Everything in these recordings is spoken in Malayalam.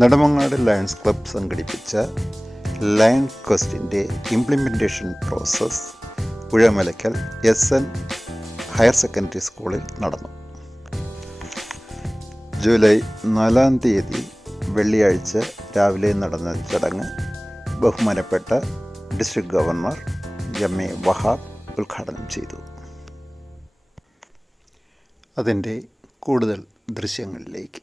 നെടുമങ്ങാട് ലയൺസ് ക്ലബ്ബ് സംഘടിപ്പിച്ച ലയൺ ക്വസ്റ്റിൻ്റെ implementation process Puzhamalakkal SN higher secondary സ്കൂളിൽ നടന്നു. ജൂലൈ 4-ാം തീയതി വെള്ളിയാഴ്ച രാവിലെ നടന്ന ചടങ്ങ് ബഹുമാനപ്പെട്ട ഡിസ്ട്രിക്ട് ഗവർണർ MA വഹാബ് ഉദ്ഘാടനം ചെയ്തു. അതിൻ്റെ കൂടുതൽ ദൃശ്യങ്ങളിലേക്ക്.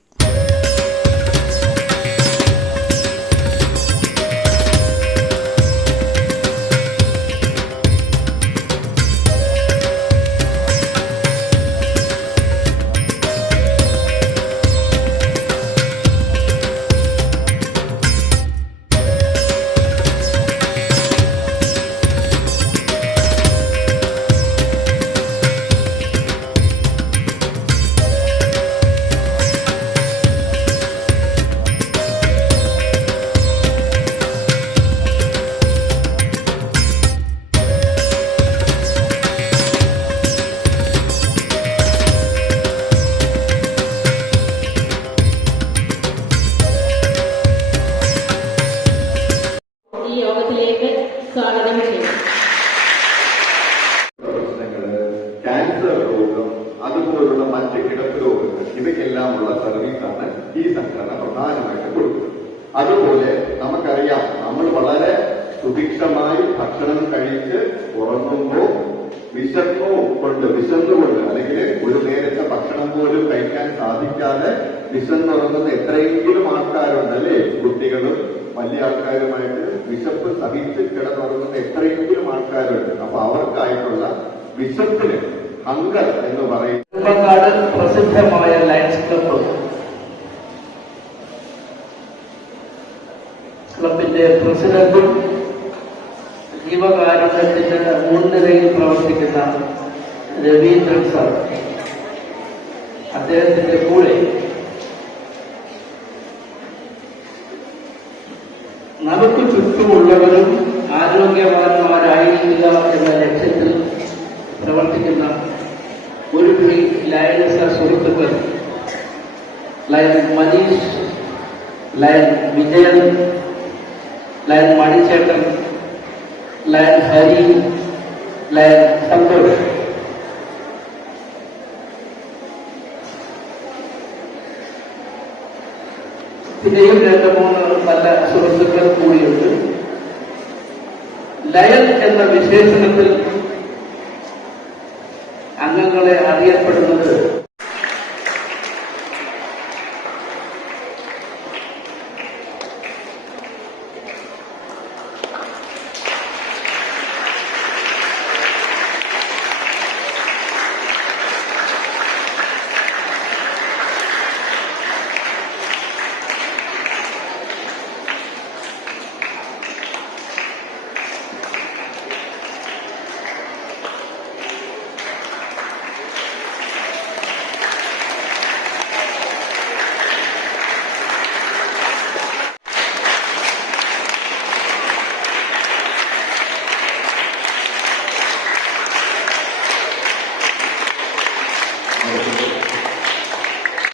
സ്വാഗതം ചെയ്യും. ക്യാൻസർ രോഗം, അതുപോലുള്ള മറ്റ് കിടപ്പ് രോഗങ്ങൾ, ഇവയ്ക്കെല്ലാമുള്ള സർവീസാണ് ഈ സംഘടന പ്രധാനമായിട്ട് കൊടുക്കുന്നത്. അതുപോലെ നമുക്കറിയാം, നമ്മൾ വളരെ സുഭിക്ഷമായി ഭക്ഷണം കഴിച്ച് ഉറങ്ങുമ്പോൾ വിശന്നുകൊണ്ട് അല്ലെങ്കിൽ ഒരു നേരത്തെ ഭക്ഷണം പോലും കഴിക്കാൻ സാധിക്കാതെ വിശന്നുറങ്ങുന്ന എത്രയെങ്കിലും ആൾക്കാരുണ്ട് അല്ലേ? കുട്ടികളും വലിയ ആൾക്കാരുമായിട്ട് വിശപ്പ് സഹിച്ച് കിടന്നുറങ്ങുന്ന എത്രയെങ്കിലും ആൾക്കാരുണ്ട്. അപ്പൊ അവർക്കായിട്ടുള്ള വിശപ്പിന് ഹങ്കർ എന്ന് പറയും. നെടുമങ്ങാട് പ്രസിദ്ധമായ ലയൺസ് ക്ലബിന്റെ പ്രസിഡന്റും ജീവകാരുണ്യത്തിന്റെ മുൻനിരയിൽ പ്രവർത്തിക്കുന്ന രവീന്ദ്രൻ സാർ, അദ്ദേഹത്തിന്റെ കൂടെ നമുക്ക് ചുറ്റുമുള്ളവരും ആരോഗ്യവാന്മാരായിരിക്കുക എന്ന ലക്ഷ്യത്തിൽ പ്രവർത്തിക്കുന്ന ഒരു ലയൺസ് സുഹൃത്തുക്കൾ, lion Manish, lion Vijayan, lion മണിച്ചേട്ടൻ, ലയൺ ഹരി, ലയൺ സന്തോഷ്, പിന്നെയും 2-3 നല്ല സുഹൃത്തുക്കൾ കൂടിയുണ്ട്. ലയൺ എന്ന വിശേഷണത്തിൽ അംഗങ്ങളെ അറിയപ്പെടുന്നത്